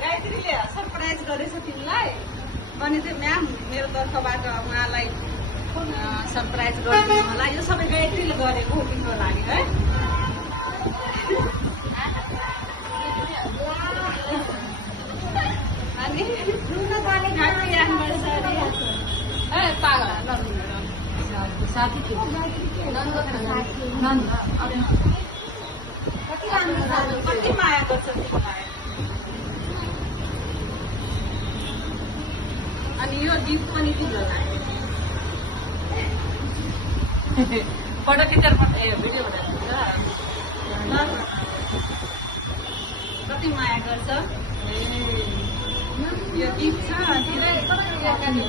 गायत्रीले surprise गरेछ तिमीलाई भने चाहिँ म्याम मेरो तर्फबाट उहाँलाई सरप्राइज गरिदिनु होला। यो सबै गायत्रीले गरेको हो तिम्रो लागि है। अनि पागल साथी कति माया गर्छ तिमीलाई। अनि यो गिफ्ट पनि तिम्रो लागि फोटो खिचेर भिडियो बनाएर कति माया गर्छ। यो गिफ्ट छ अनि